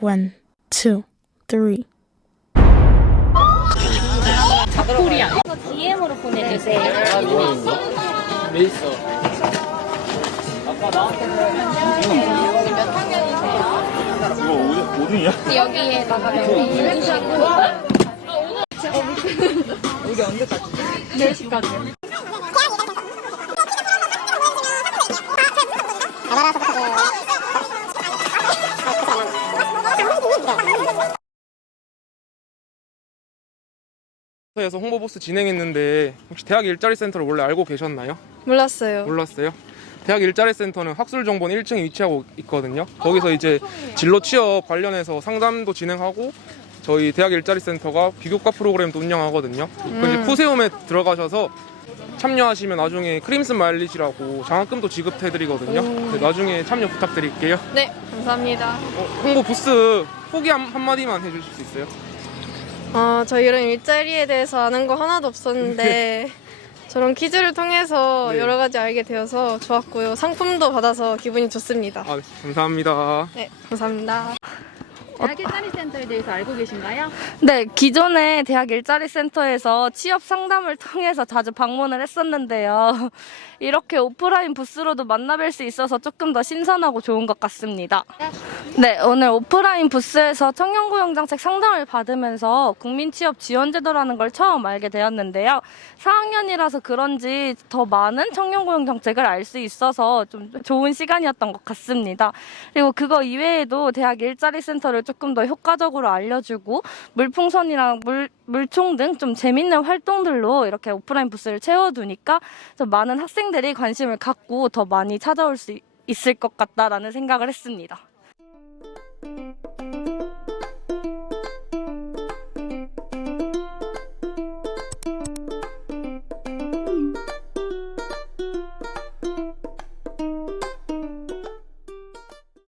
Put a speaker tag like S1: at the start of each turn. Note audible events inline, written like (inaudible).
S1: One, two, three.
S2: DM으로 보내주세요.
S3: 돼 있어. 이거 5등, 5등이야?
S2: 여기에다가 명령 해주시고.
S4: 에서 홍보부스 진행했는데 혹시 대학 일자리 센터를 원래 알고 계셨나요?
S5: 몰랐어요.
S4: 몰랐어요? 대학 일자리 센터는 학술 정보는 1층에 위치하고 있거든요. 거기서 이제 진로 취업 관련해서 상담도 진행하고 저희 대학 일자리 센터가 비교과 프로그램도 운영하거든요. 그 이제 코세움에 들어가셔서 참여하시면 나중에 크림슨 마일리지라고 장학금도 지급해드리거든요. 네, 나중에 참여 부탁드릴게요.
S5: 네, 감사합니다.
S4: 어, 홍보 부스 후기 한, 한마디만 해주실 수 있어요?
S5: 어, 저 이런 일자리에 대해서 아는 거 하나도 없었는데 (laughs) 저런 퀴즈를 통해서
S4: 네.
S5: 여러 가지 알게 되어서 좋았고요. 상품도 받아서 기분이 좋습니다.
S4: 아, 네, 감사합니다.
S5: 네, 감사합니다.
S2: 대학 일자리 센터에 대해서 알고 계신가요?
S6: 네, 기존에 대학 일자리 센터에서 취업 상담을 통해서 자주 방문을 했었는데요. (laughs) 이렇게 오프라인 부스로도 만나뵐 수 있어서 조금 더 신선하고 좋은 것 같습니다. 네, 오늘 오프라인 부스에서 청년 고용정책 상담을 받으면서 국민 취업 지원 제도라는 걸 처음 알게 되었는데요. 4학년이라서 그런지 더 많은 청년 고용 정책을 알 수 있어서 좀 좋은 시간이었던 것 같습니다. 그리고 그거 이외에도 대학 일자리 센터를 조금 더 효과적으로 알려주고 물풍선이랑 물, 물총 등 좀 재밌는 활동들로 이렇게 오프라인 부스를 채워두니까 좀 많은 학생들이 관심을 갖고 더 많이 찾아올 수 있을 것 같다라는 생각을 했습니다.